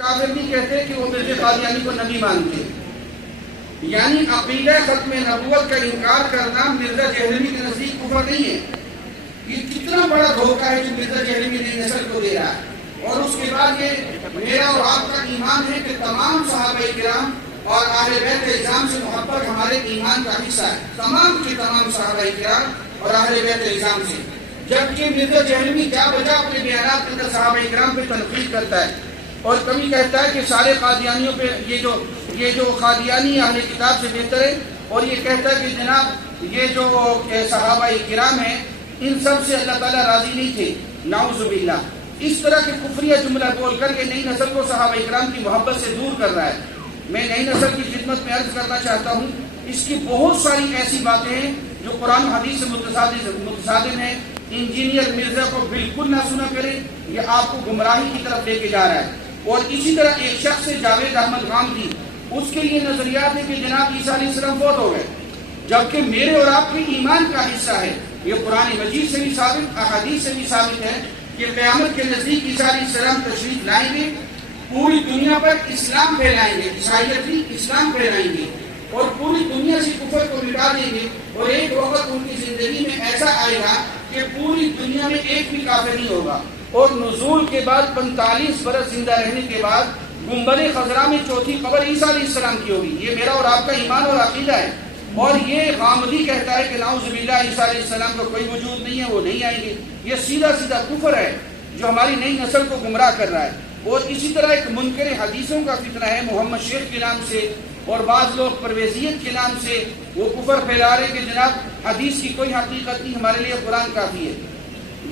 کافر نہیں کہتے کہ وہ مرزا قادیانی کو نبی مانتے ہیں، یعنی عقیدہ ختم نبوت کا انکار کرنا مرزا جہلمی کے نزدیک کفر نہیں ہے۔ یہ کتنا بڑا دھوکہ ہے جو مرزا جہلمی نئی نسل کو دے رہا ہے۔ اور اس کے بعد یہ میرا اور آپ کا ایمان ہے کہ تمام صحابہ کرام اور اہل بیت الزام سے محبت ہمارے ایمان کا حصہ ہے، تمام کے تمام صحابہ کرام اور اہل بیت الزام سے، جبکہ مرزا جہلمی جا بجا اپنے بیانات کے اندر صحابہ کرام پہ تنقید کرتا ہے اور کبھی کہتا ہے کہ سارے قادیانیوں پہ یہ جو قادیانی اہل کتاب سے بہتر ہے، اور یہ کہتا ہے کہ جناب یہ جو صحابہ کرام ہیں ان سب سے اللہ تعالیٰ راضی نہیں تھے، نعوذ باللہ۔ اس طرح کے کفریہ جملہ بول کر کے نئی نسل کو صحابہ کرام کی محبت سے دور کر رہا ہے۔ میں نئی نسل کی خدمت میں عرض کرنا چاہتا ہوں، اس کی بہت ساری ایسی باتیں ہیں جو قرآن و حدیث سے متصادم ہیں۔ انجینئر مرزا کو بالکل نہ سنا کرے، یہ آپ کو گمراہی کی طرف لے کے جا رہا ہے۔ اور اسی طرح ایک شخص سے جاوید احمد غامدی، اس کے لیے نظریات ہے کہ جناب عیسیٰ علیہ السلام فوت ہو گئے، جبکہ میرے اور آپ کے ایمان کا حصہ ہے۔ یہ قرآن مجید سے بھی ثابت، احادیث سے بھی ثابت ہے کہ قیامت کے نزدیک عیسیٰ علیہ السلام تشریف لائیں گے، پوری دنیا پر اسلام پھیلائیں گے، عیسائیت بھی اسلام پھیلائیں گے اور پوری دنیا سے کفر کو مٹا دیں گے۔ اور ایک وقت ان کی زندگی میں ایسا آئے گا کہ پوری دنیا میں ایک بھی کافر نہیں ہوگا۔ اور نزول کے بعد 45 برس زندہ رہنے کے بعد گنبد خضرا میں چوتھی قبر عیسیٰ علیہ السلام کی ہوگی۔ یہ میرا اور آپ کا ایمان اور عقیدہ ہے۔ اور یہ غامدی کہتا ہے کہ نعوذ باللہ عیسیٰ علیہ السلام کا کوئی وجود نہیں ہے، وہ نہیں آئیں گے۔ یہ سیدھا سیدھا کفر ہے جو ہماری نئی نسل کو گمراہ کر رہا ہے۔ اور اسی طرح ایک منکر حدیثوں کا فتنہ ہے محمد شیخ کے نام سے، اور بعض لوگ پرویزیت کے نام سے وہ کفر پھیلا رہے کہ جناب حدیث کی کوئی حقیقت نہیں، ہمارے لیے قرآن کافی ہے۔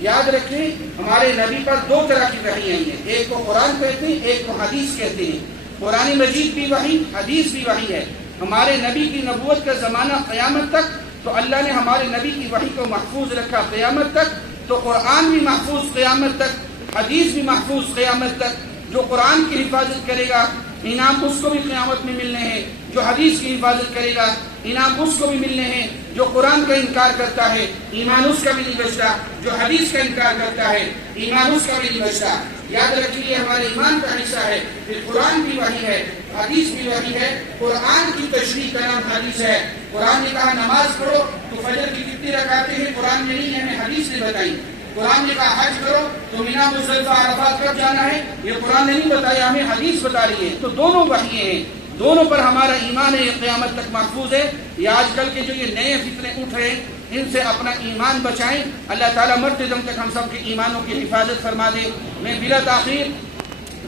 یاد رکھیں ہمارے نبی پر دو طرح کی وحی آئی ہیں، ایک کو قرآن کہتے ہیں، ایک کو حدیث کہتے ہیں۔ قرآن مجید بھی وحی، حدیث بھی وحی ہے۔ ہمارے نبی کی نبوت کا زمانہ قیامت تک تو اللہ نے ہمارے نبی کی وحی کو محفوظ رکھا قیامت تک، تو قرآن بھی محفوظ قیامت تک، حدیث بھی محفوظ قیامت تک۔ جو قرآن کی حفاظت کرے گا انعام اس کو بھی قیامت میں ملنے ہیں، جو حدیث کی حفاظت کرے گا انعام اس کو بھی ملنے ہیں۔ جو قرآن کا انکار کرتا ہے ایمان اس کا بھی نہیں بچتا، جو حدیث کا انکار کرتا ہے ایمان اس کا بھی نہیں بچتا۔ یاد رکھیے ہمارے ایمان کا حصہ ہے کہ قرآن بھی وحی ہے، حدیث بھی وحی ہے۔ قرآن کی تشریح کا نام حدیث ہے۔ قرآن نے کہا نماز پڑھو تو فجر کی کتنی رکعتیں ہیں قرآن میں نہیں ہے، ہمیں حدیث نے بتائی۔ قرآن نے کہا حج کرو تو مینا مزدلفہ عرفات کب جانا ہے، یہ قرآن نے نہیں بتایا، ہمیں حدیث بتا رہی ہے۔ تو دونوں وحی ہیں، دونوں پر ہمارا ایمان ہے، یہ قیامت تک محفوظ ہے۔ یہ آج کل کے جو یہ نئے فتنے اٹھ رہے ہیں ان سے اپنا ایمان بچائیں۔ اللہ تعالیٰ مرتے دم تک ہم سب کے ایمانوں کی حفاظت فرما دے۔ میں بلا تاخیر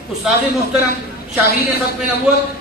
استاد محترم شاہین ختم نبوت